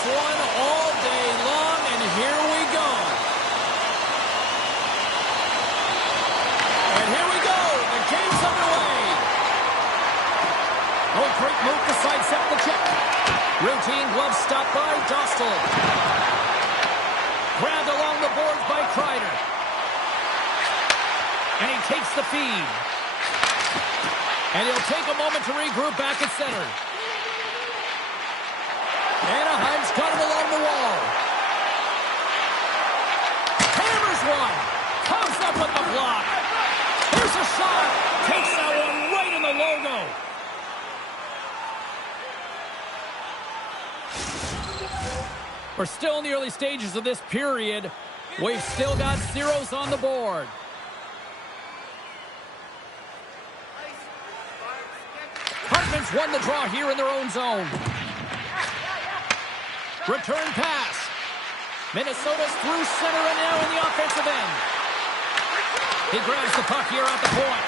this one all day long, and here we go. And here we go. The game's underway. Oh, great move to sidestep the check. Routine glove stop by Dostal. Grabbed along the boards by Kreider. And he takes the feed. And he'll take a moment to regroup back at center. Anaheim's got it along the wall. Hammers one. Comes up with the block. Here's a shot. Takes that one right in the logo. We're still in the early stages of this period. We've still got zeros on the board. Hartman's won the draw here in their own zone. Return pass. Minnesota's through center and now in the offensive end. He grabs the puck here at the point.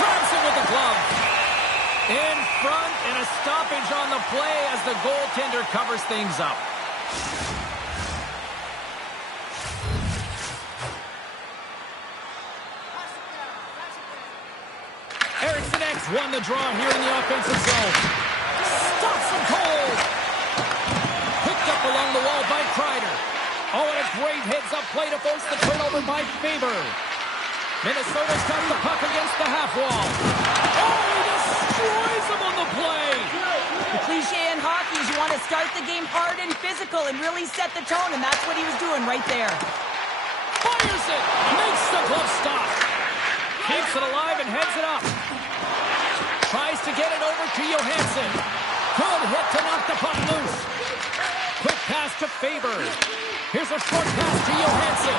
Grabs it with the glove. In front and a stoppage on the play as the goaltender covers things up. Eriksson X won the draw here in the offensive zone. Stops him cold. Picked up along the wall by Kreider. Oh, and a great heads-up play to force the turnover by Faber. Minnesota's got the puck against the half wall. Oh, he destroys him on the play. The cliche in hockey is you want to start the game hard and physical and really set the tone, and that's what he was doing right there. Fires it. Makes the glove stop. Keeps it alive and heads it up. Tries to get it over to Johansson. Good hit to knock the puck loose. Quick pass to Faber. Here's a short pass to Johansson.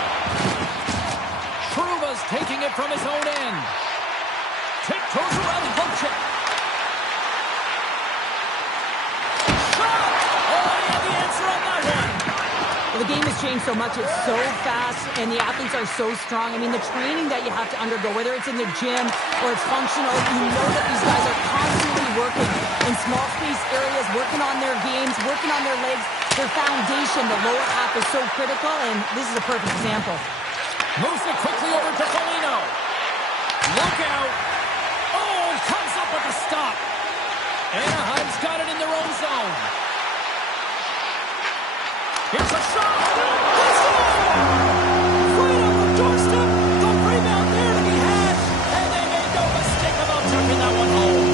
Truba's taking it from his own end. Tiptoes around the poke check. Shot! Oh, he had the answer on that one. Well, the game has changed so much. It's so fast, and the athletes are so strong. I mean, the training that you have to undergo, whether it's in the gym or it's functional, you know that these guys are constantly working in small space areas, working on their games, working on their legs. Their foundation, the lower half, is so critical, and this is a perfect example. Moves it quickly over to Foligno. Look out. Oh, comes up with a stop. Anaheim's got it in their own zone. Here's a shot. Let's go! Right on the doorstep. The rebound there to be had. And they made no mistake about tucking that one home.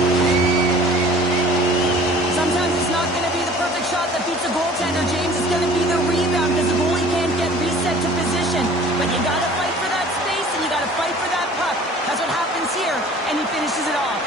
Sometimes it's not going to be the perfect shot that beats a goaltender, James. It's going to be the rebound because the goalie can't get reset to position. But you got to fight for that space and you got to fight for that puck. That's what happens here, and he finishes it off.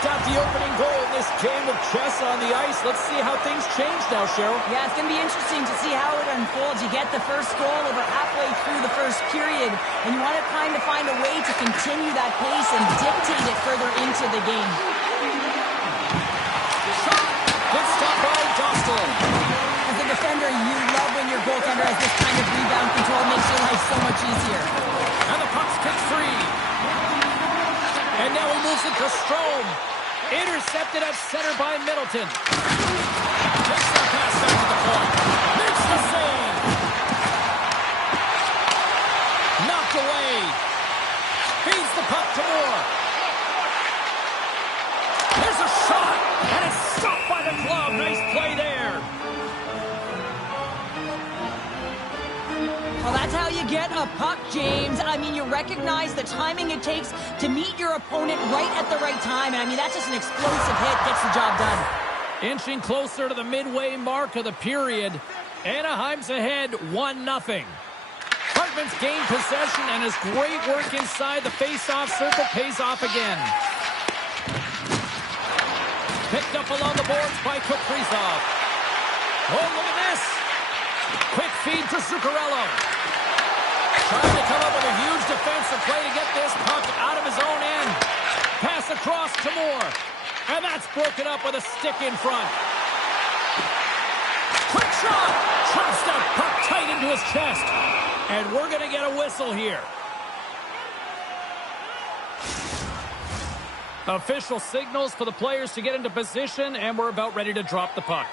Got the opening goal in this game of chess on the ice. Let's see how things change now, Cheryl. Yeah, it's going to be interesting to see how it unfolds. You get the first goal over halfway through the first period, and you want to kind of find a way to continue that pace and dictate it further into the game. Shot! Good stop by Dostal. As a defender, you love when your goaltender has this kind of rebound control. Makes your life so much easier. And the puck's kicked free. And now he moves it to Strome. Intercepted at center by Middleton. Takes the pass back to the point. Makes the save. Knocked away. Feeds the puck to Moore. There's a shot. And it's stopped by the glove. Nice play there. Well, that's how you get a puck, James. I mean, you recognize the timing it takes to meet your opponent right at the right time. And I mean, that's just an explosive hit. Gets the job done. Inching closer to the midway mark of the period. Anaheim's ahead 1-0. Hartman's gained possession, and his great work inside the face-off circle pays off again. Picked up along the boards by Kaprizov. Oh, look at this. Quick feed to Zuccarello. Trying to come up with a huge defensive play to get this puck out of his own end. Pass across to Moore. And that's broken up with a stick in front. Quick shot. Traps that puck tight into his chest. And we're going to get a whistle here. Official signals for the players to get into position, and we're about ready to drop the puck.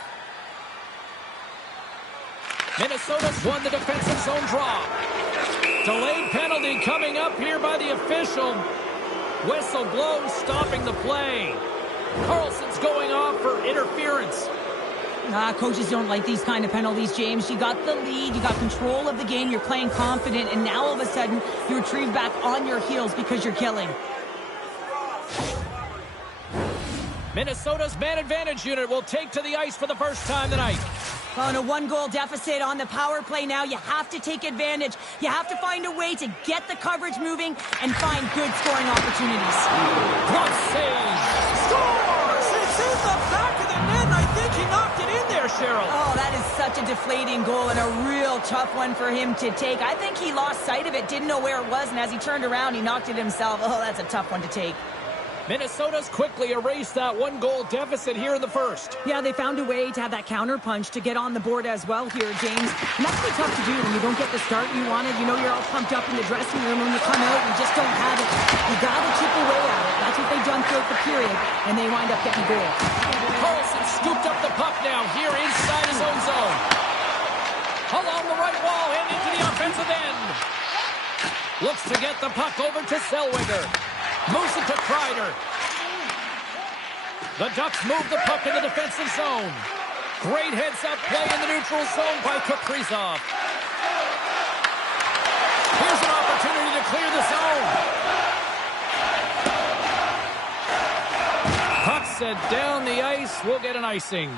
Minnesota's won the defensive zone draw. Delayed penalty coming up here by the official. Whistle blows, stopping the play. Carlson's going off for interference. Coaches don't like these kind of penalties, James. You got the lead, you got control of the game, you're playing confident, and now all of a sudden you retrieve back on your heels because you're killing. Minnesota's man advantage unit will take to the ice for the first time tonight. On a one-goal deficit on the power play now, you have to take advantage. You have to find a way to get the coverage moving and find good scoring opportunities. Glove save. Scores! It's in the back of the net. I think he knocked it in there, Cheryl. Oh, that is such a deflating goal and a real tough one for him to take. I think he lost sight of it, didn't know where it was, and as he turned around, he knocked it himself. Oh, that's a tough one to take. Minnesota's quickly erased that one-goal deficit here in the first. Yeah, they found a way to have that counter punch to get on the board as well here, James. And that's pretty tough to do when you don't get the start you wanted. You know you're all pumped up in the dressing room. When you come out, you just don't have it. You got to chip away at it. That's what they've done throughout the period, and they wind up getting goals. Carlson scooped up the puck now here inside his own zone. Along the right wall and into the offensive end. Looks to get the puck over to Zellweger. Moves it to Kreider. The Ducks move the puck in the defensive zone. Great heads-up play in the neutral zone by Kaprizov. Here's an opportunity to clear the zone. Puck set down the ice. We'll get an icing.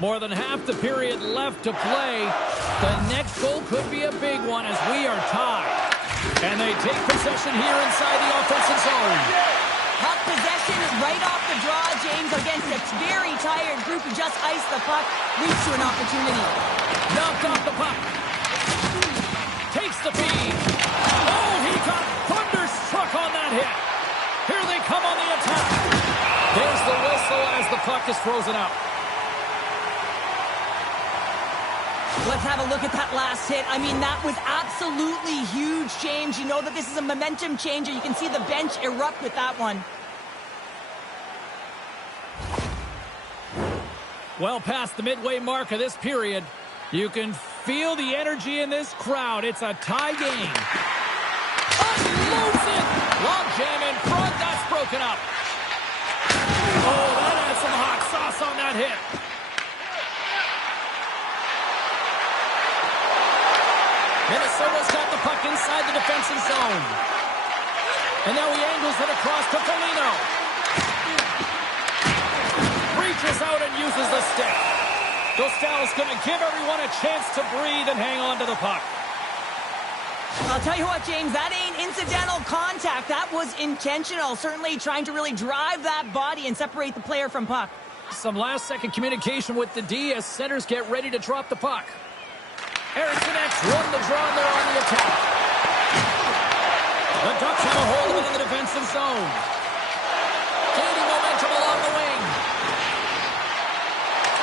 More than half the period left to play. The next goal could be a big one as we are tied. And they take possession here inside the offensive zone. Puck possession right off the draw, James, against a very tired group who just iced the puck. Leads to an opportunity. Knocked off the puck. Takes the feed. Oh, he got thunderstruck on that hit. Here they come on the attack. There's the whistle as the puck is frozen up. Let's have a look at that last hit. I mean, that was absolutely huge, James. You know that this is a momentum changer. You can see the bench erupt with that one. Well past the midway mark of this period. You can feel the energy in this crowd. It's a tie game. Unloads it. Long jam in front. That's broken up. Oh, that had some hot sauce on that hit. Minnesota's got the puck inside the defensive zone. And now he angles it across to Foligno. Reaches out and uses the stick. Dostal's going to give everyone a chance to breathe and hang on to the puck. I'll tell you what, James, that ain't incidental contact. That was intentional. Certainly trying to really drive that body and separate the player from puck. Some last-second communication with the D as centers get ready to drop the puck. Eriksson X won the draw and they're on the attack. The Ducks have a hold of it in the defensive zone. Gaining momentum along the wing.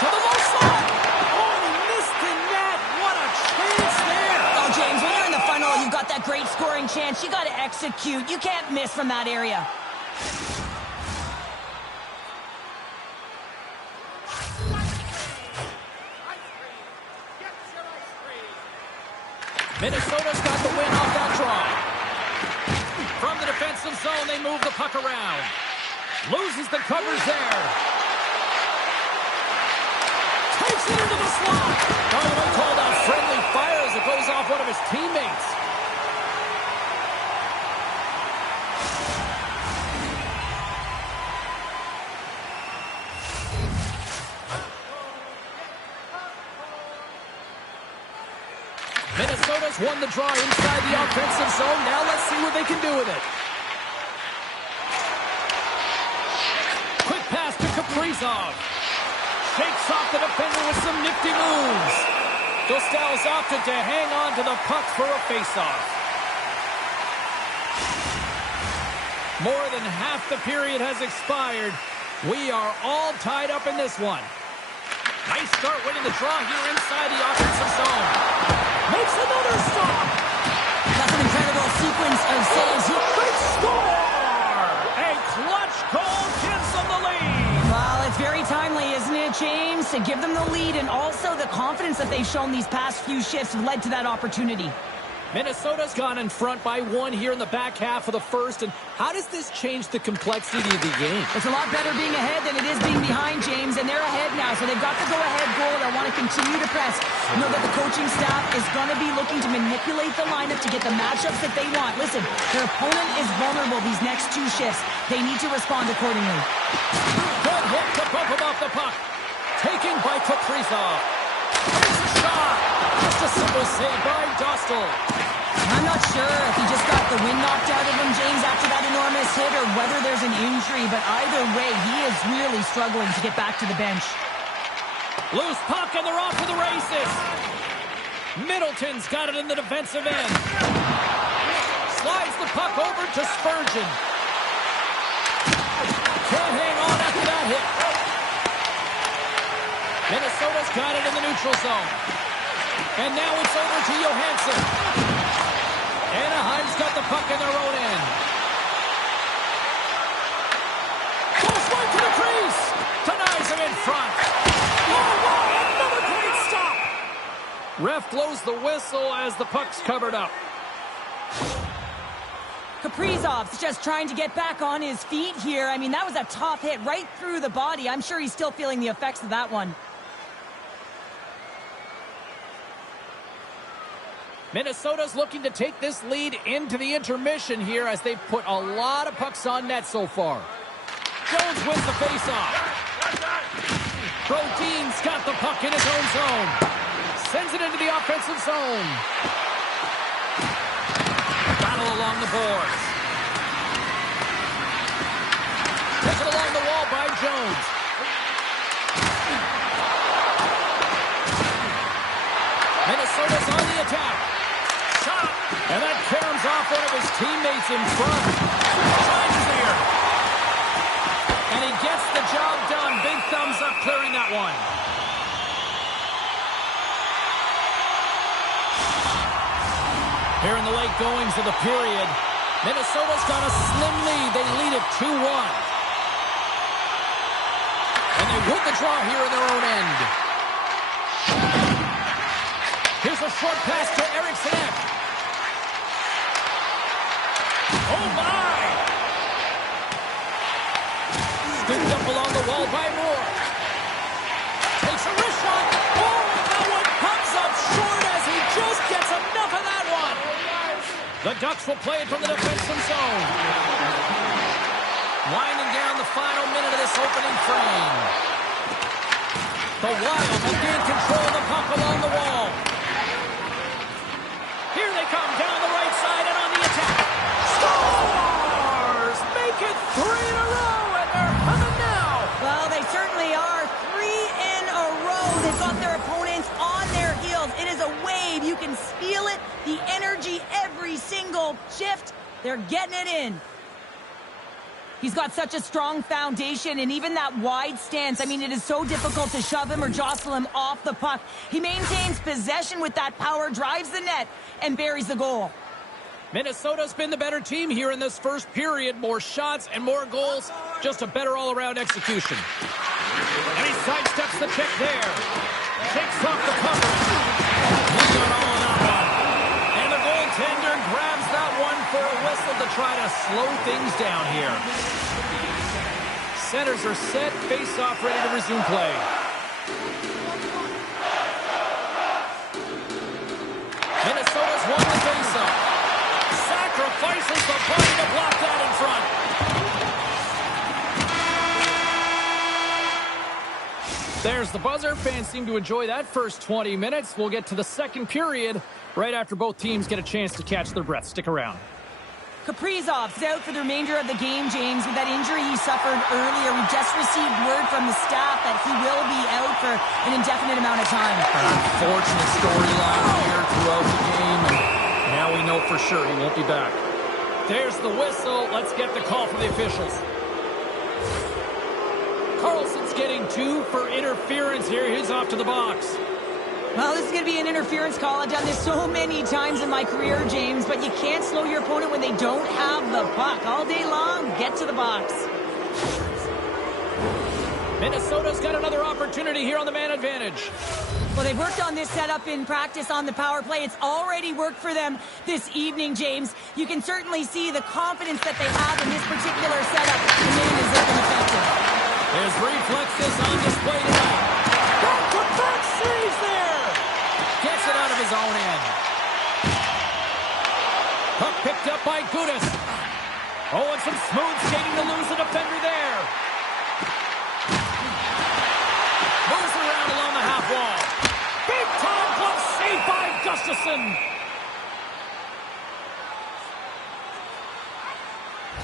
To the low slot. Oh, he missed the net. What a chance there. Oh, James, when you're in the final, you've got that great scoring chance. You got to execute. You can't miss from that area. Minnesota's got the win off that draw. From the defensive zone, they move the puck around. Loses the covers there. Takes it into the slot. By the way, called out friendly fire as it goes off one of his teammates. Minnesota's won the draw inside the offensive zone. Now let's see what they can do with it. Quick pass to Kaprizov. Shakes off the defender with some nifty moves. Dostal's opted to hang on to the puck for a faceoff. More than half the period has expired. We are all tied up in this one. Nice start winning the draw here inside the offensive zone. Makes another stop. That's an incredible sequence of saves. He could score. A clutch goal gives them the lead. Well, it's very timely, isn't it, James? To give them the lead, and also the confidence that they've shown these past few shifts have led to that opportunity. Minnesota's gone in front by 1 here in the back half of the first. And how does this change the complexity of the game? It's a lot better being ahead than it is being behind, James. And they're ahead now, so they've got the go-ahead goal. They want to continue to press. Know that the coaching staff is going to be looking to manipulate the lineup to get the matchups that they want. Listen, their opponent is vulnerable these next 2 shifts. They need to respond accordingly. Good hit to bump him off the puck. Taken by Kaprizov. Takes a shot. Just a simple save by Dostal. I'm not sure if he just got the wind knocked out of him, James, after that enormous hit, or whether there's an injury. But either way, he is really struggling to get back to the bench. Loose puck, and they're off to the races. Middleton's got it in the defensive end. Slides the puck over to Spurgeon. Can't hang on after that hit. Minnesota's got it in the neutral zone. And now it's over to Johansson. Anaheim's got the puck in their own end. Goes right to the crease. Denies him in front. Oh, wow, another great stop. Ref blows the whistle as the puck's covered up. Kaprizov's just trying to get back on his feet here. I mean, that was a tough hit right through the body. I'm sure he's still feeling the effects of that one. Minnesota's looking to take this lead into the intermission here as they've put a lot of pucks on net so far. Jones wins the faceoff. Brodin's got the puck in his own zone. Sends it into the offensive zone. Battle along the boards. Takes it along the wall by Jones. Minnesota's on the attack. Shot. And that caroms off one of his teammates in front. Tries there. And he gets the job done. Big thumbs up clearing that one. Here in the late goings of the period, Minnesota's got a slim lead. They lead it 2-1. And they win the draw here in their own end. Here's a short pass to Eriksson. Oh, my! Scooped up along the wall by Moore. Takes a wrist shot. Oh, and that one comes up short as he just gets enough of that one. The Ducks will play it from the defensive zone. Winding down the final minute of this opening frame. The Wild will gain control of the puck along the wall. Here they come down the right side and on the attack. Scores! Make it 3 in a row, and they're coming now. Well, they certainly are. 3 in a row. They've got their opponents on their heels. It is a wave. You can feel it. The energy every single shift. They're getting it in. He's got such a strong foundation, and even that wide stance, I mean, it is so difficult to shove him or jostle him off the puck. He maintains possession with that power, drives the net, and buries the goal. Minnesota's been the better team here in this first period. More shots and more goals. Just a better all-around execution. And he sidesteps the check there. Takes off the coverage. He's got all on that one. And the goaltender grabs that one for a whistle to try to slow things down here. Centers are set. Face-off ready to resume play. Minnesota's won the face-off. Sacrifices the body to block that in front. There's the buzzer. Fans seem to enjoy that first 20 minutes. We'll get to the second period right after both teams get a chance to catch their breath. Stick around. Kaprizov's out for the remainder of the game, James, with that injury he suffered earlier. We just received word from the staff that he will be out for an indefinite amount of time. An unfortunate storyline here throughout the game, and now we know for sure he won't be back. There's the whistle. Let's get the call from the officials. Carlson's getting 2 for interference here. He's off to the box. Well, this is going to be an interference call. I've done this so many times in my career, James, but you can't slow your opponent when they don't have the puck. All day long, get to the box. Minnesota's got another opportunity here on the man advantage. Well, they've worked on this setup in practice on the power play. It's already worked for them this evening, James. You can certainly see the confidence that they have in this particular setup. The man is looking effective. His reflexes on display tonight. Back-to-back saves there. Gets it out of his own end. Puck picked up by Gudas. Oh, and some smooth skating to lose the defender there. Moves around along the half wall. Big-time glove save by Gustafsson.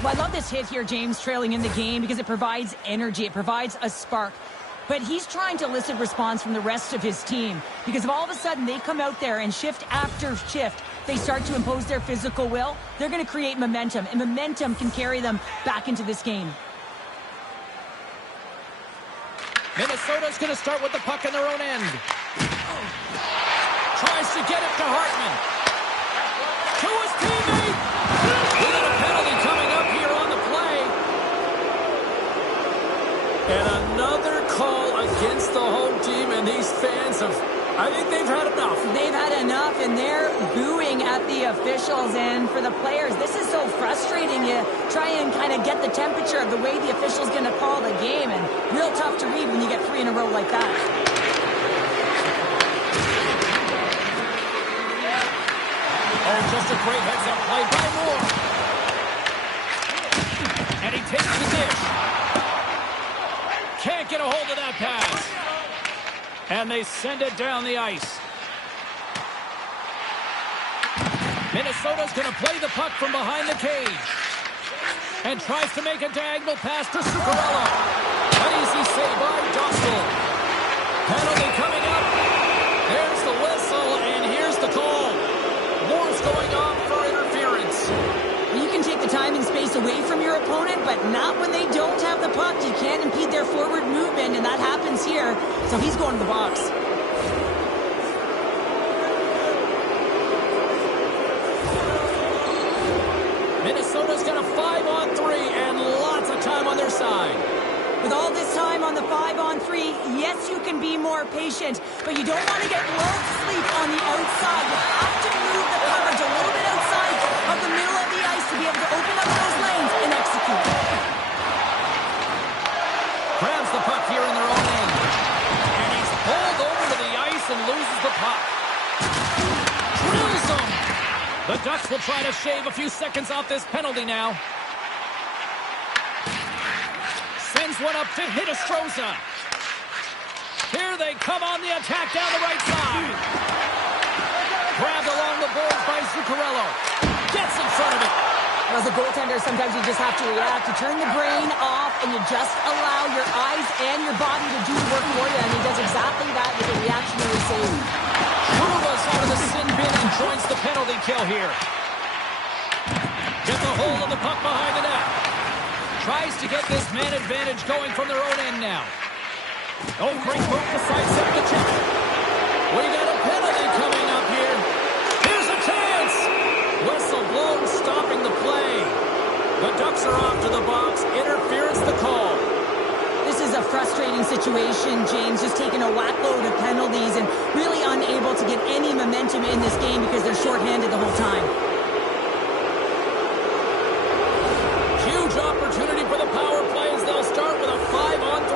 Well, I love this hit here, James, trailing in the game because it provides energy. It provides a spark. But he's trying to elicit response from the rest of his team because if all of a sudden they come out there and shift after shift, they start to impose their physical will, they're going to create momentum, and momentum can carry them back into this game. Minnesota's going to start with the puck in their own end. Tries to get it to Hartman. To his teammate. We got a penalty coming up here on the play. And another call against the home team, and these fans have, I think they've had enough. They've had enough, and they're booing at the officials. And for the players, this is so frustrating. You try and kind of get the temperature of the way the official's going to call the game, and real tough to read when you get 3 in a row like that. Oh, just a great heads-up play by Moore. And he takes the dish. Can't get a hold of that pass. And they send it down the ice. Minnesota's going to play the puck from behind the cage. And tries to make a diagonal pass to Zuccarello. An easy save by Dostal. Penalty coming up. There's the whistle, and here's the call. Moore's going off for interference. You can take the time and space away from your opponent, but not when they don't have the puck. You can't impede their forward movement, and that happens here. So he's going to the box. Minnesota's got a 5-on-3 and lots of time on their side. With all this time on the 5-on-3, yes, you can be more patient, but you don't want to get lulled to sleep on the outside. You have to move the coverage a little bit outside of the middle of the ice to be able to open up those lanes and execute. Grabs the puck here in their own end. And he's pulled over to the ice and loses the puck. Drills him. The Ducks will try to shave a few seconds off this penalty now. Sends one up to Hiddestroza. Here they come on the attack down the right side. Grabbed along the boards by Zuccarello. Gets in front of it. As a goaltender, sometimes you just have to react. You turn the brain off, and you just allow your eyes and your body to do the work for you, and he does exactly that with a reactionary save. Truba's out of the sin bin and joins the penalty kill here. Gets a hold of the puck behind the net. Tries to get this man advantage going from their own end now. Oh, great move to sidestep the check. We got a penalty coming up here. Here's a chance. Whistle blown, stopping the play. The Ducks are off to the box. Interference the call. This is a frustrating situation, James, just taking a whack load of penalties and really unable to get any momentum in this game because they're shorthanded the whole time. Huge opportunity for the power play as they'll start with a 5-on-3.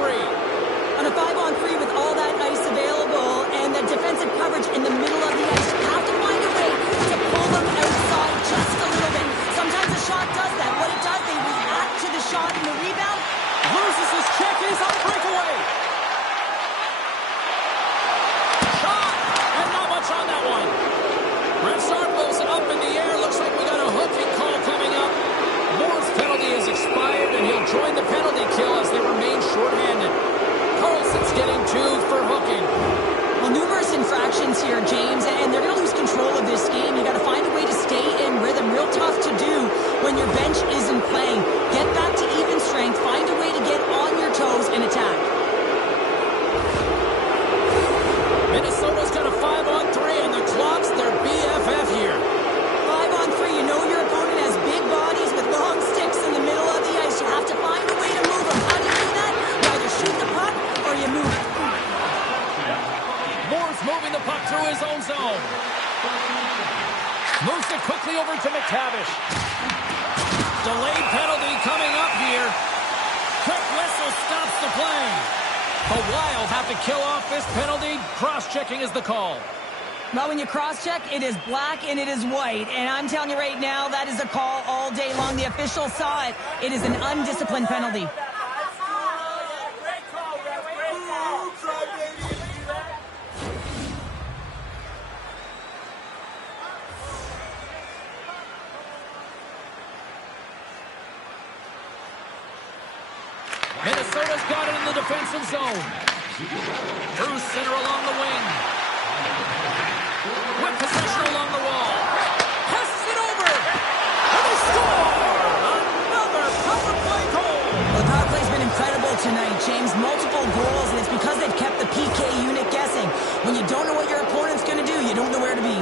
On a 5-on-3 with all that ice available and the defensive coverage in the middle of the ice, you have to find a way to pull them outside just a little bit. Sometimes a shot does that. What it does, they react to the shot and the rebound. Loses his check. He's on breakaway. Shot. And not much on that one. Refs aren't Wilson up in the air. Looks like we got a hooking call coming up. Moore's penalty has expired, and he'll join the penalty kill as they remain shorthanded. Carlson's getting 2 for hooking. Well, numerous infractions here, James, and they're going to lose control of this game. You got to find a way to stay in rhythm. Real tough to do when your bench isn't playing. Get back to even strength. Find a way to get on your toes and attack. to McTavish. Delayed penalty coming up here. Quick whistle stops the play. The Wild have to kill off this penalty. Cross-checking is the call. Well, when you cross-check, it is black and it is white. And I'm telling you right now, that is a call all day long. The official saw it. It is an undisciplined penalty. Minnesota's got it in the defensive zone. Through center along the wing. With possession along the wall. Passes it over. And they score! Another power play goal. Well, the power play's been incredible tonight, James. Multiple goals, and it's because they've kept the PK unit guessing. When you don't know what your opponent's going to do, you don't know where to be.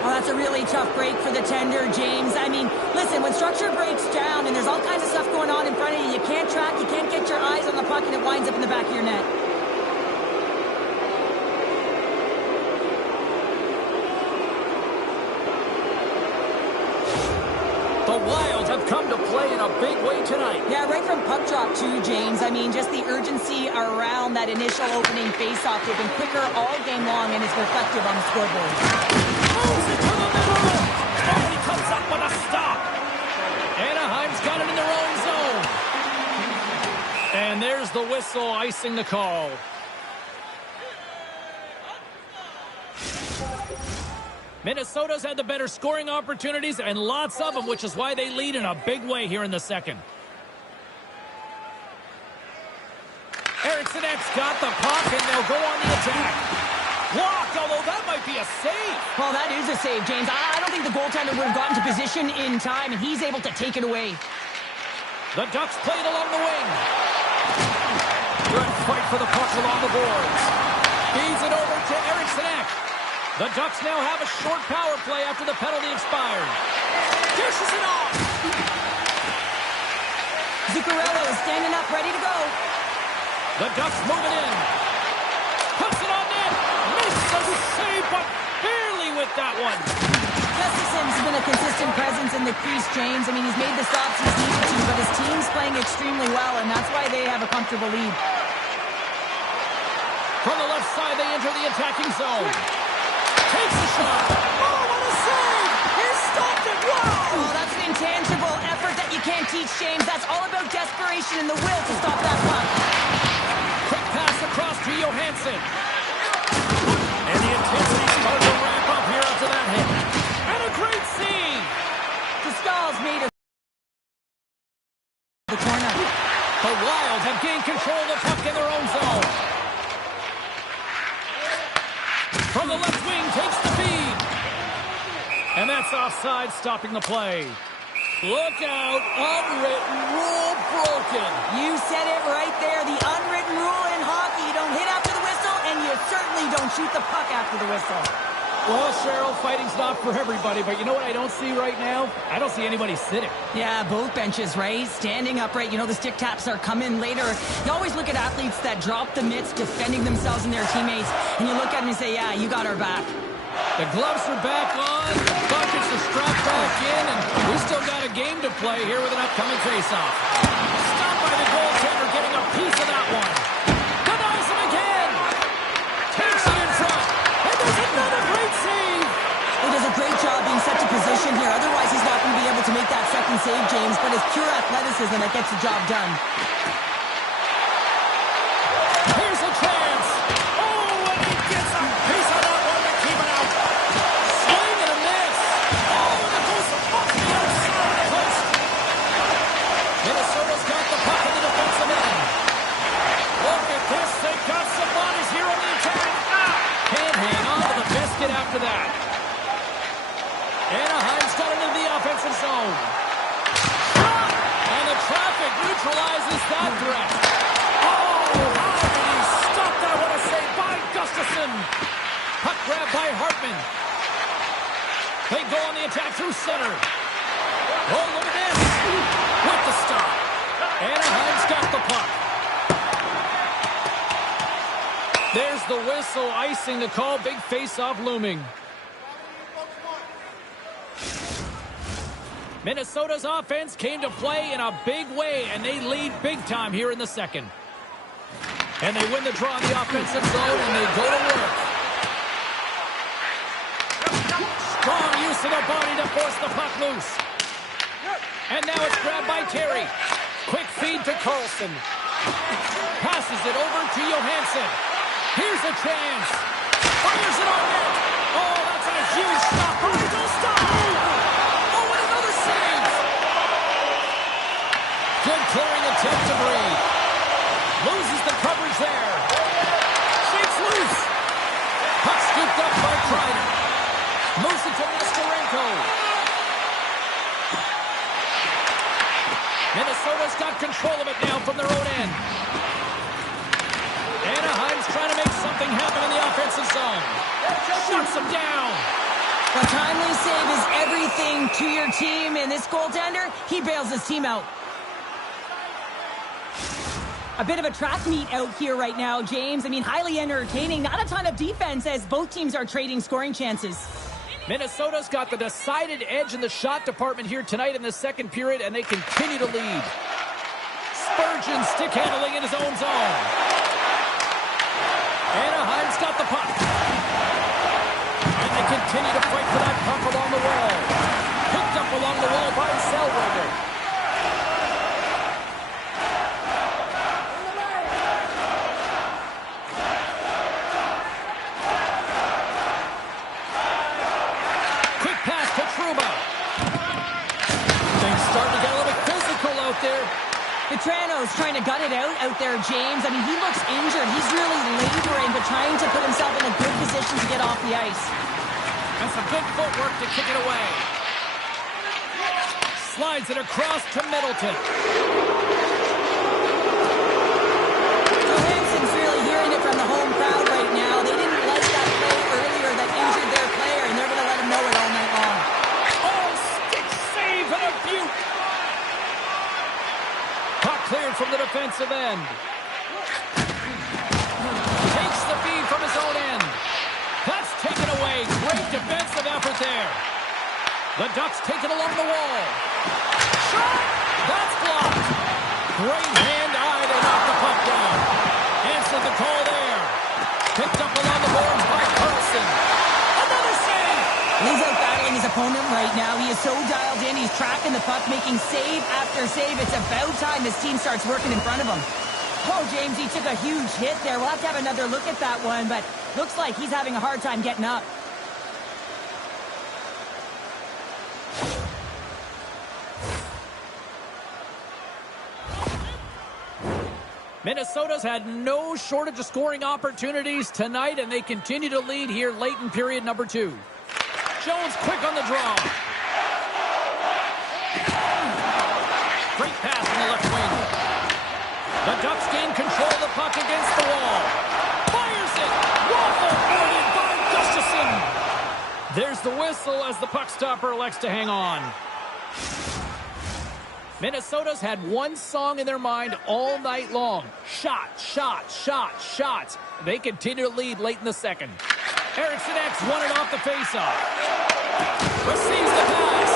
Well, that's a really tough break for the tender, James. I mean, listen, when structure breaks down and there's all kinds of stuff going on in front of you, you can't track, you can't get your eyes on the puck, and it winds up in the back of your net. The Wild have come to play in a big way tonight. Yeah, right from puck drop too, James. I mean, just the urgency around that initial opening faceoff. They've been quicker all game long, and it's reflective on the scoreboard. Moves it to the middle. Oh, he comes up with a stop. Anaheim's got it in their own zone. And there's the whistle icing the call. Minnesota's had the better scoring opportunities, and lots of them, which is why they lead in a big way here in the second. Ericsson's got the puck, and they'll go on the attack. Blocked, although that might be a save. Well, that is a save, James. I don't think the goaltender would have gotten to position in time, and he's able to take it away. The Ducks played along the wing. Good fight for the puck along the boards. Feeds it over to Eriksson. The Ducks now have a short power play after the penalty expired. Dishes it off. Zuccarello is standing up, ready to go. The Ducks move it in. Puts it on net. Misses a save, but barely with that one. Gustafson's been a consistent presence in the crease, James. I mean, he's made the stops he's needed to, but his team's playing extremely well, and that's why they have a comfortable lead. From the left side, they enter the attacking zone. Takes a shot. Oh, what a save! He stopped it. Wow! Oh, that's an intangible effort that you can't teach, James. That's all about desperation and the will to stop that puck. Quick pass across to Johansson. And the intensity starts to ramp up here after that hit. And a great save! Pascal's made it. The corner. The Wild have gained control of the puck in their own zone. From the left wing, takes the feed. And that's offside, stopping the play. Look out, unwritten rule broken. You said it right there. The unwritten rule in hockey. You don't hit after the whistle, and you certainly don't shoot the puck after the whistle. Well, Cheryl, fighting's not for everybody, but you know what I don't see right now? I don't see anybody sitting. Yeah, both benches, right? Standing upright. You know, the stick taps are coming later. You always look at athletes that drop the mitts, defending themselves and their teammates, and you look at them and say, yeah, you got our back. The gloves are back on, buckets are strapped back in, and we still got a game to play here with an upcoming faceoff. Stopped by the goaltender, getting a piece of that one. Denies him again. Takes it in front. And there's another great save. He does a great job being set to position here. Otherwise, he's not going to be able to make that second save, James, but it's pure athleticism that gets the job done. Here's a chance. Oh, and he gets a piece of that one to keep it out. Swing and a miss. Oh, and it goes off the outside of the post. Minnesota's got the puck in the defensive end. Look at this. They've got some bodies here on the attack. Can't hang on to the biscuit after that. Anaheim's got it into the offensive zone. Shot! And the traffic neutralizes that threat. Oh, how did he stop that? What a save by Gustafsson. Puck grab by Hartman. They go on the attack through center. Oh, look at this. With the stop. Anaheim's got the puck. There's the whistle icing the call. Big face-off looming. Minnesota's offense came to play in a big way, and they lead big time here in the second. And they win the draw in the offensive zone, and they go to work. Strong use of the body to force the puck loose. And now it's grabbed by Terry. Quick feed to Carlson. Passes it over to Johansson. Here's a chance. Fires it on net. Oh, that's a huge stop. Stop. Oh, and another save. Good clearing attempt to breathe. Loses the coverage there. Shakes loose. Puck scooped up by Kreider. Moves it to Nestorenko. Minnesota's got control of it now from their own end. Anaheim's trying to make something happen in the offensive zone. Shuts them down. A timely save is everything to your team, and this goaltender, he bails his team out. A bit of a track meet out here right now, James. I mean, highly entertaining. Not a ton of defense as both teams are trading scoring chances. Minnesota's got the decided edge in the shot department here tonight in the second period, and they continue to lead. Spurgeon stick handling in his own zone. Anaheim's got the puck. And they continue to fight for that puck along the wall. Picked up along the wall by Zellweger. Petrano's trying to gut it out there, James. I mean, he looks injured. He's really laboring, but trying to put himself in a good position to get off the ice. And some good footwork to kick it away. Slides it across to Middleton. Johansson's really hearing it from the home crowd right now. They didn't like that play earlier that injured their player, and they're going to let him know it all night long. Oh, stick save and a beaut. Cleared from the defensive end. Takes the feed from his own end. That's taken away. Great defensive effort there. The Ducks take it along the wall. Shot! That's blocked. Great hand-eye to knock the puck down. Answered the call there. Picked up along the boards by Carlson. Another save! He's out battling his opponent right now. He is so dialed in. He's tracking the puck, making save after save. It's about time his team starts working in front of him. Oh, James, he took a huge hit there. We'll have to have another look at that one, but looks like he's having a hard time getting up. Minnesota's had no shortage of scoring opportunities tonight, and they continue to lead here late in period number 2. Jones quick on the draw. Great pass in the left wing. The Ducks gain control of the puck against the wall. Fires it. Waffle boarded by Gustafsson. There's the whistle as the puck stopper elects to hang on. Minnesota's had one song in their mind all night long. Shot, shot, shot, shots. They continue to lead late in the second. Eriksson X won it off the faceoff. Receives the pass.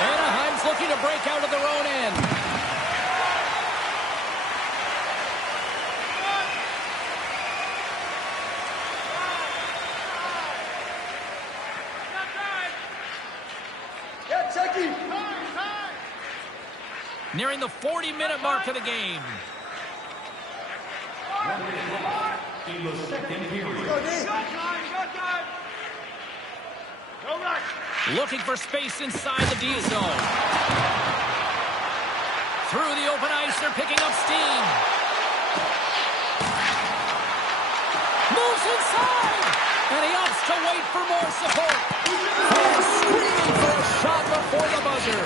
Anaheim's looking to break out of their own end. Nearing the 40-minute mark of the game. In the second period. Looking for space inside the D zone. Through the open ice, they're picking up steam. Moves inside! And he opts to wait for more support. Fans screaming for a shot before the buzzer.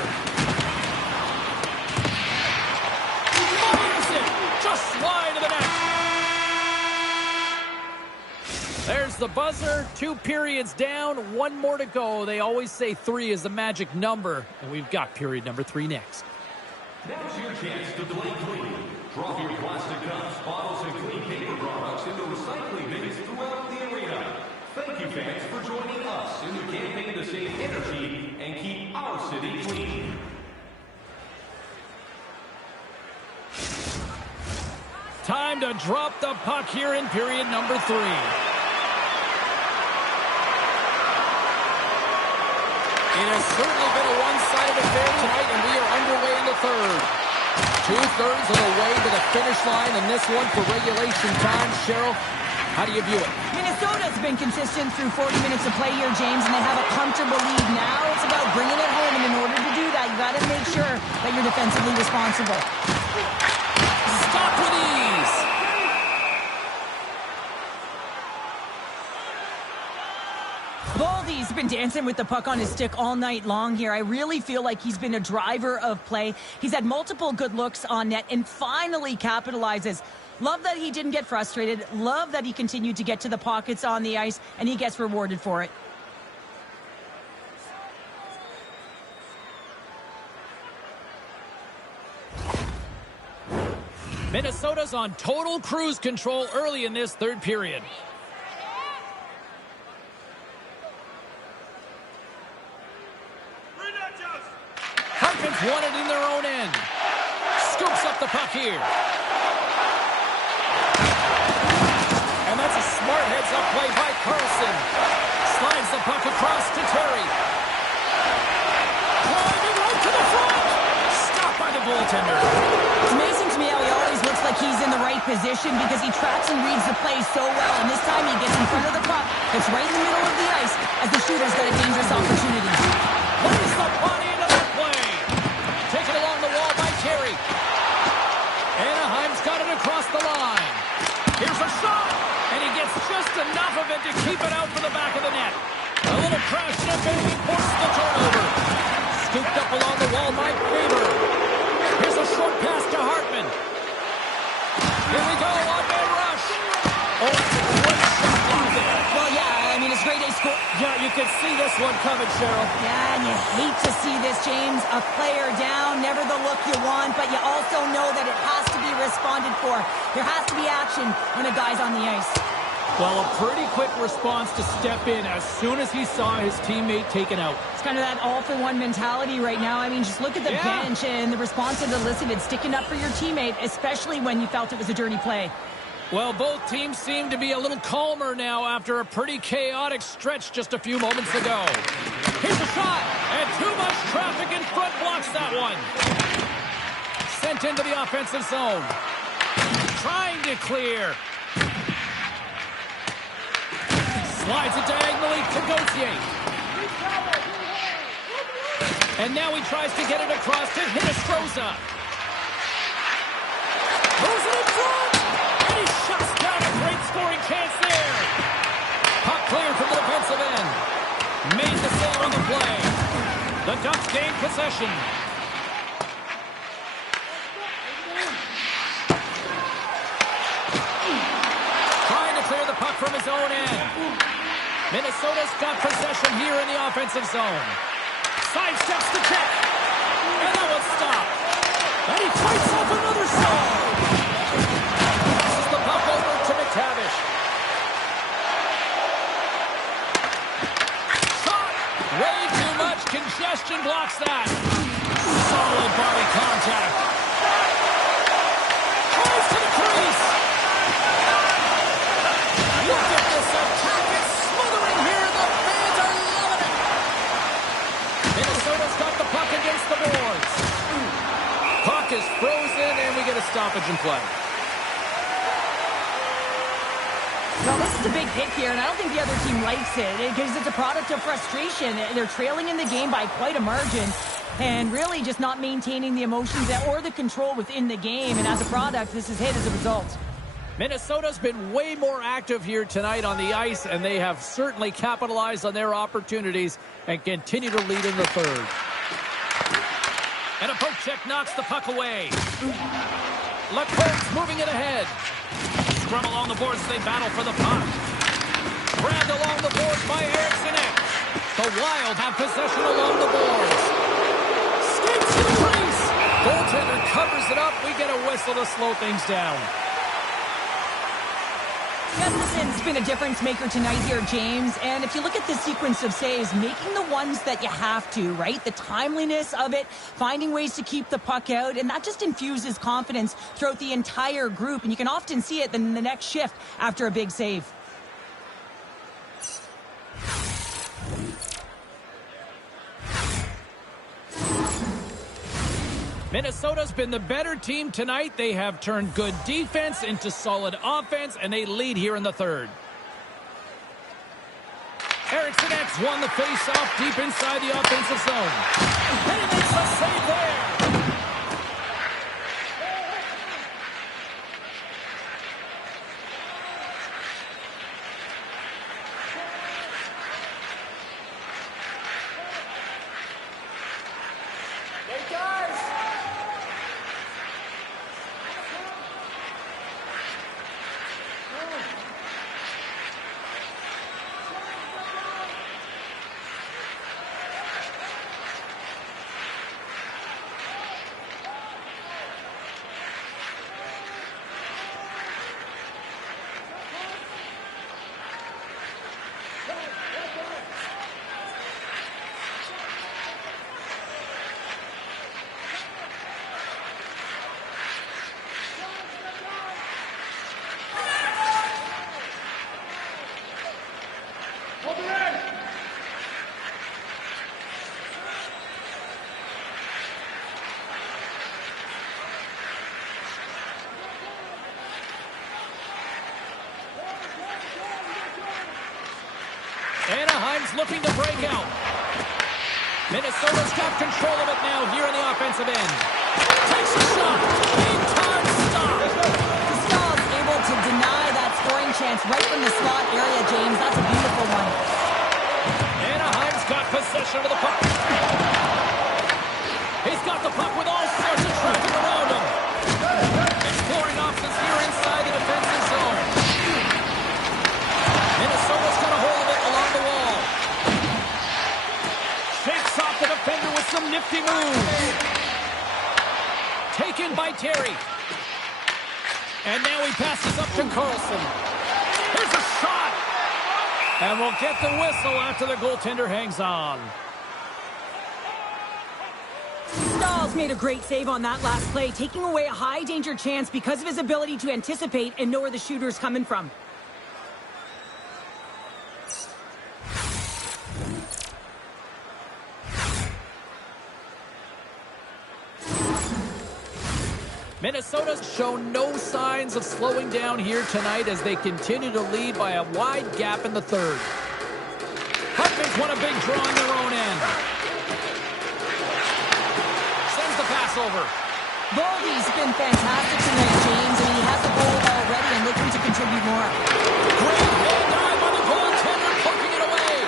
Fires it! Just wide of the net. There's the buzzer. 2 periods down, 1 more to go. They always say 3 is the magic number, and we've got period number 3 next. Now's your chance to play clean. Drop your plastic cups, bottles, and clean paper products into recycling bins throughout the arena. Thank you, fans, for joining us in the campaign to save energy and keep our city clean. Time to drop the puck here in period number 3. It has certainly been a one-sided affair tonight, and we are underway in the third. 2/3 of the way to the finish line, and this one for regulation time. Cheryl, how do you view it? Minnesota's been consistent through 40 minutes of play here, James, and they have a comfortable lead. Now it's about bringing it home, and in order to do that, you got to make sure that you're defensively responsible. Stop with ease. Baldy's been dancing with the puck on his stick all night long here. I really feel like he's been a driver of play. He's had multiple good looks on net and finally capitalizes. Love that he didn't get frustrated. Love that he continued to get to the pockets on the ice, and he gets rewarded for it. Minnesota's on total cruise control early in this third period. Hartman's won it in their own end. Scoops up the puck here. And that's a smart heads-up play by Carlson. Slides the puck across to Terry. Driving right to the front. Stopped by the goaltender. It's amazing to me how he always looks like he's in the right position because he tracks and reads the play so well. And this time he gets in front of the puck. It's right in the middle of the ice as the shooter's got a dangerous opportunity. Plays the body into that play. Taken along the wall by Terry. Anaheim's got it across the line. Here's a shot. And he gets just enough of it to keep it out for the back of the net. A little crash and a baby forces the turnover. Scooped up along the wall by Faber. Here's a short pass to Hartman. Here we go, one-man rush. Oh, that's a great shot block there. Well, yeah, I mean, it's great they score. Yeah, you can see this one coming, Cheryl. Yeah, and you hate to see this, James. A player down, never the look you want, but you also know that it has to be responded for. There has to be action when a guy's on the ice. Well, a pretty quick response to step in as soon as he saw his teammate taken out. It's kind of that all-for-one mentality right now. I mean, just look at the bench and the response that elicited, sticking up for your teammate, especially when you felt it was a dirty play. Well, both teams seem to be a little calmer now after a pretty chaotic stretch just a few moments ago. Here's a shot, and too much traffic in front blocks that one. Sent into the offensive zone. Trying to clear. Slides it diagonally to Gauthier. And now he tries to get it across to Hinostroza. Moves it in front. And he shuts down a great scoring chance there. Puck cleared from the defensive end. Made the save on the play. The Ducks gain possession. Trying to clear the puck from his own end. Minnesota's got possession here in the offensive zone. Sidesteps the check. And that one's stopped. And he fights off another side. Passes the puck over to McTavish. Shot. Way too much congestion blocks that. Solid body contact. Tries to the crease. Look at this attack. It's smothering here. The fans are loving it. Minnesota's got the puck against the boards. Puck is frozen, and we get a stoppage in play. Well, this is a big hit here, and I don't think the other team likes it because it's a product of frustration. They're trailing in the game by quite a margin and really just not maintaining the emotions or the control within the game. And as a product, this is hit as a result. Minnesota's been way more active here tonight on the ice, and they have certainly capitalized on their opportunities and continue to lead in the third. And a poke check knocks the puck away. Lacourte's moving it ahead. Scrum along the boards as they battle for the puck. Grabbed along the boards by Eriksson. The Wild have possession along the boards. Skates to the crease. Goaltender covers it up. We get a whistle to slow things down. Gustafson's been a difference maker tonight here, James. And if you look at the sequence of saves, making the ones that you have to, right? The timeliness of it, finding ways to keep the puck out, and that just infuses confidence throughout the entire group. And you can often see it in the next shift after a big save. Minnesota's been the better team tonight. They have turned good defense into solid offense, and they lead here in the third. Eriksson X won the face-off deep inside the offensive zone. And he makes a save there. Anaheim's looking to break out. Minnesota's got control of it now here in the offensive end. Takes a shot. Big time stop. Stahl's able to deny that scoring chance right from the slot area, James. That's a beautiful one. Anaheim's got possession of the puck. He's got the puck with all sorts of traffic around him. Exploring options here inside the defensive zone. Minnesota's got a hold of it along the wall. Shakes off the defender with some nifty moves. Taken by Terry. And now he passes up to Carlson. Here's a shot. And we'll get the whistle after the goaltender hangs on. Stahl's made a great save on that last play, taking away a high-danger chance because of his ability to anticipate and know where the shooter's coming from. Minnesota's shown no signs of slowing down here tonight as they continue to lead by a wide gap in the third. Huffman's won a big draw on their own end. Sends the pass over. Boldy's been fantastic tonight, James, and he has a goal already and looking to contribute more. Great hand dive by the goaltender, poking it away.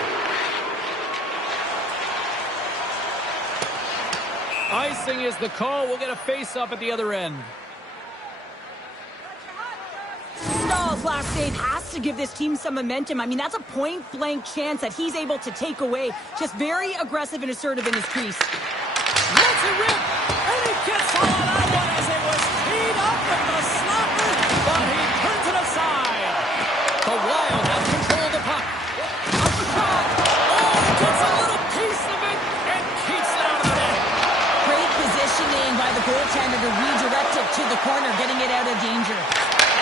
Icing is the call. We'll get a face-off at the other end. Stahl's last save has to give this team some momentum. I mean, that's a point-blank chance that he's able to take away. Just very aggressive and assertive in his crease. Lets it rip, and he gets all of that one as it was teed up with the slapper, but he turns it aside. The Wild have control of the puck. Up the shot. Oh, he gets a little piece of it and keeps it out of the net. Great positioning by the goaltender to redirect it to the corner, getting it out of danger.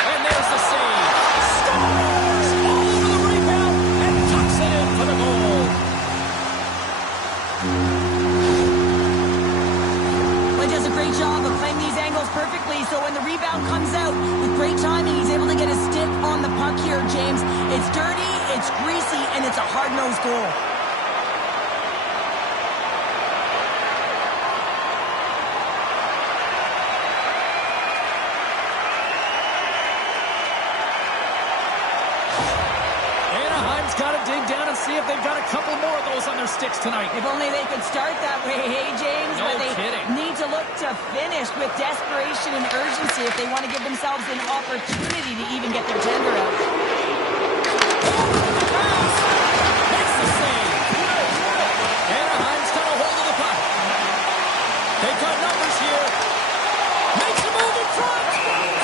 And there's the save. Scores all over the rebound and tucks it in for the goal. He does a great job of playing these angles perfectly, so when the rebound comes out with great timing, he's able to get a stick on the puck here, James. It's dirty, it's greasy, and it's a hard-nosed goal. Anaheim's got to dig down and see if they've got a couple more of those on their sticks tonight. If only they could start that way, hey, James? No but they kidding. need to look to finish with desperation and urgency if they want to give themselves an opportunity to even get their tender out. Makes the save. Anaheim's got a hold of the puck. They've got numbers here. Makes a move in front.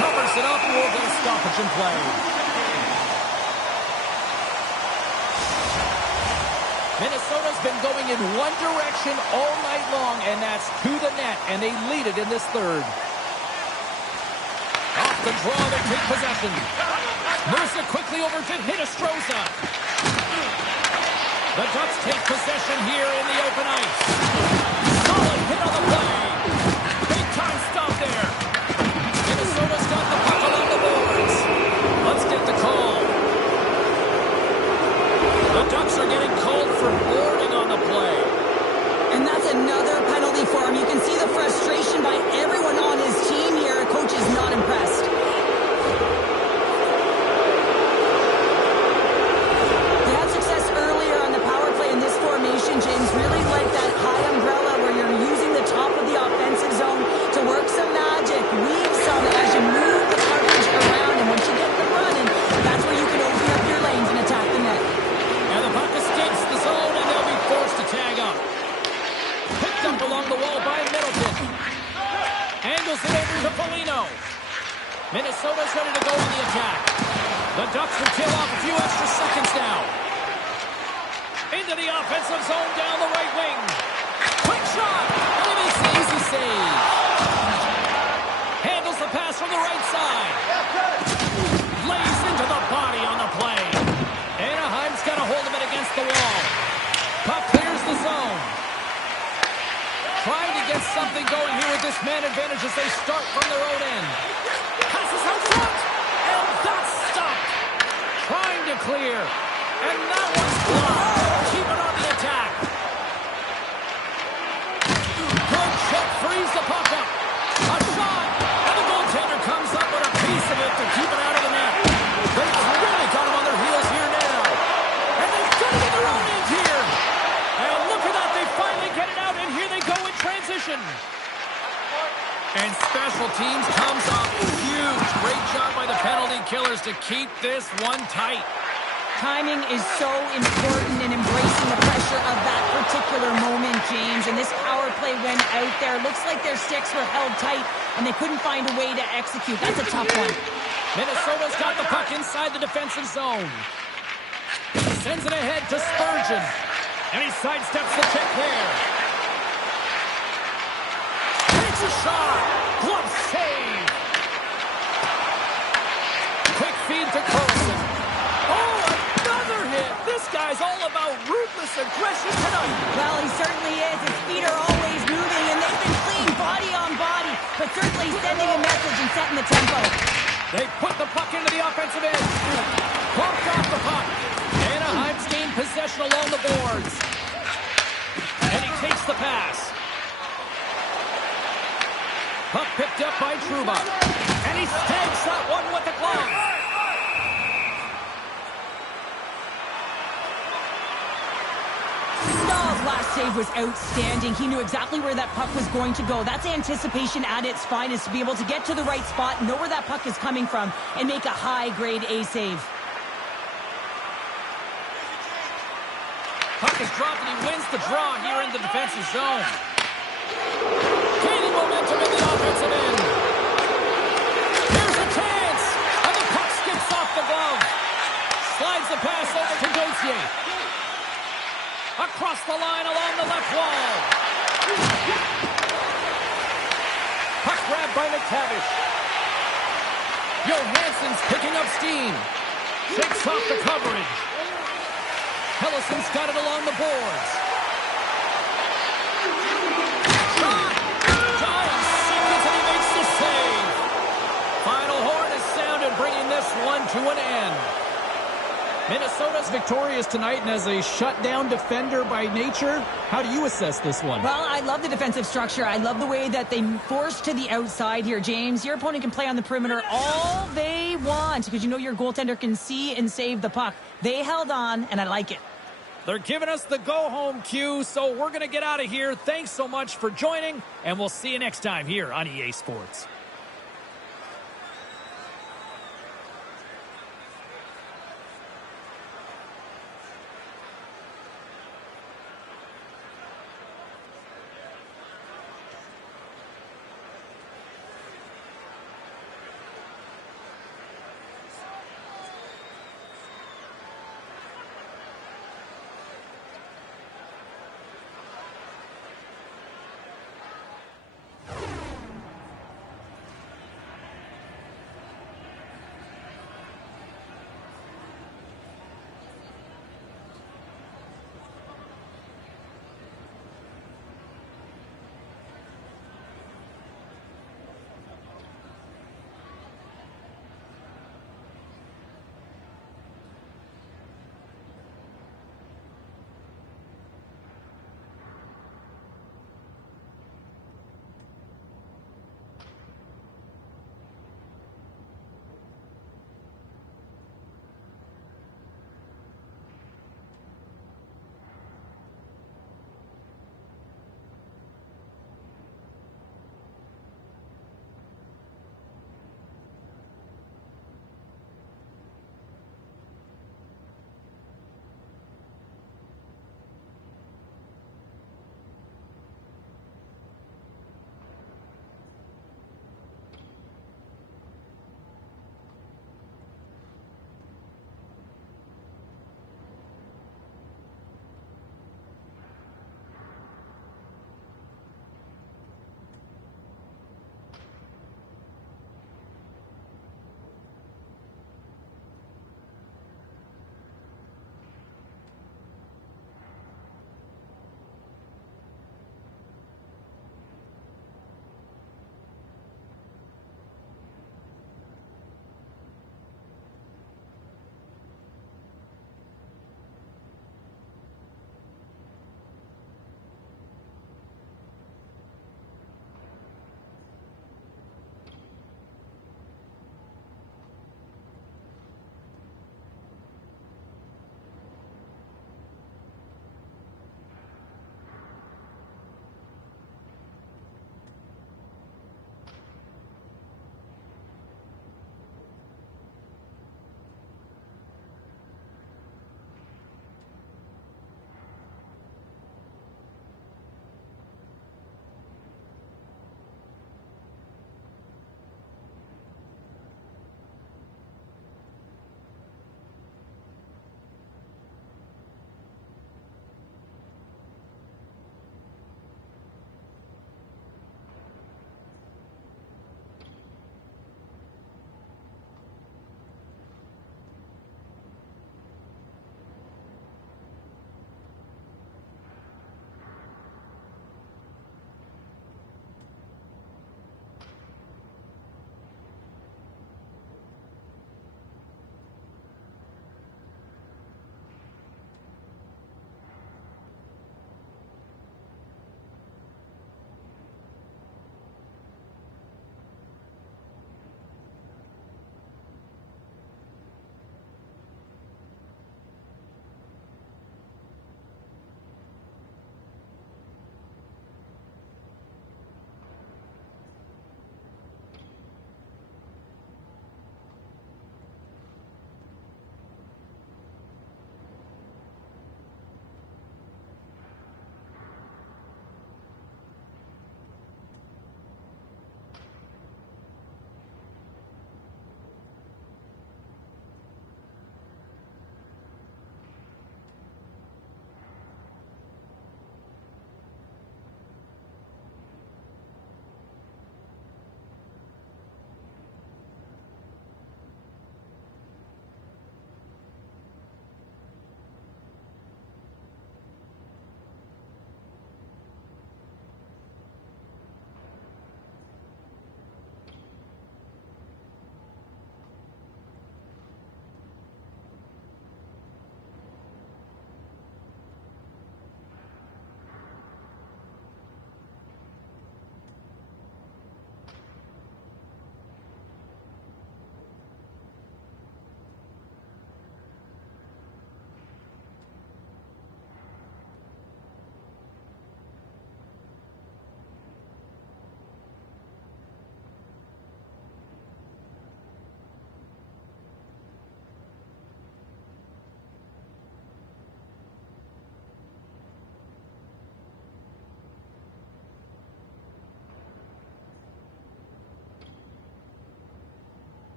Covers it up and we'll get a stoppage in play. Minnesota's been going in one direction all night long, and that's to the net, and they lead it in this third. Off the draw, they take possession. Moves it quickly over to Hinostroza. The Ducks take possession here in the open ice. Solid hit on the play. Big time stop there. Minnesota's got the puck along the boards. Let's get the call. The Ducks are getting called for boarding on the play. And that's another penalty for him. You can see the frustration by everyone on his team here. Coach is not impressed. They had success earlier on the power play in this formation, James. Really like that high umbrella where you're using the top of the offensive zone to work some magic, weave some as you move the coverage around. And once you get them running, that's where you can open up your lanes and attack the net. And the puck escapes the zone, and they'll be forced to tag up. Picked up along the wall by Middleton. Angles it over to Foligno. Minnesota's ready to go on the attack. The Ducks will kill off a few extra seconds now. Into the offensive zone down the right wing. Quick shot! And he makes the easy save. Handles the pass from the right side. Lays into the body on the play. Anaheim's got a hold of it against the wall. Puck clears the zone. Trying to get something going here with this man advantage as they start from their own end. Passes out front, and that's stopped. Trying to clear, and that one's blocked. Keep it on the attack. Good check, frees the puck up. A shot, and the goaltender comes up with a piece of it to keep it out of the net. They've really got him on their heels here now. And they've got to get their own end here. And look at that, they finally get it out, and here they go in transition. And special teams comes off huge. Great job by the penalty killers to keep this one tight. Timing is so important in embracing the pressure of that particular moment, James. And this power play went out there. Looks like their sticks were held tight, and they couldn't find a way to execute. That's a tough one. Minnesota's got the puck inside the defensive zone. Sends it ahead to Spurgeon. And he sidesteps the check there. Takes a shot. Glove save. Quick feed to Carlson. Oh, another hit. This guy's all about ruthless aggression tonight. Well, he certainly is. His feet are always moving, and they've been clean body on body, but certainly sending a message and setting the tempo. They put the puck into the offensive end. Bumped off the puck. Anaheim's gained possession along the boards. And he takes the pass. Puck picked up by Trouba. And he snags that one with the glove. Stahl's last save was outstanding. He knew exactly where that puck was going to go. That's anticipation at its finest, to be able to get to the right spot, know where that puck is coming from, and make a high-grade A save. Puck is dropped and he wins the draw here in the defensive zone. Gaining momentum in the offensive end. Here's a chance. And the puck skips off the glove. Slides the pass over to Gauthier. Across the line along the left wall. Puck grabbed by McTavish. Johansson's picking up steam. Shakes off the coverage. Hellison's got it along the boards. Shot! Giant seconds and he makes the save. Final horn is sounded, bringing this one to an end. Minnesota's victorious tonight, and as a shutdown defender by nature, how do you assess this one? Well, I love the defensive structure. I love the way that they force to the outside here, James. Your opponent can play on the perimeter all they want because you know your goaltender can see and save the puck. They held on, and I like it. They're giving us the go-home cue, so we're going to get out of here. Thanks so much for joining, and we'll see you next time here on EA Sports.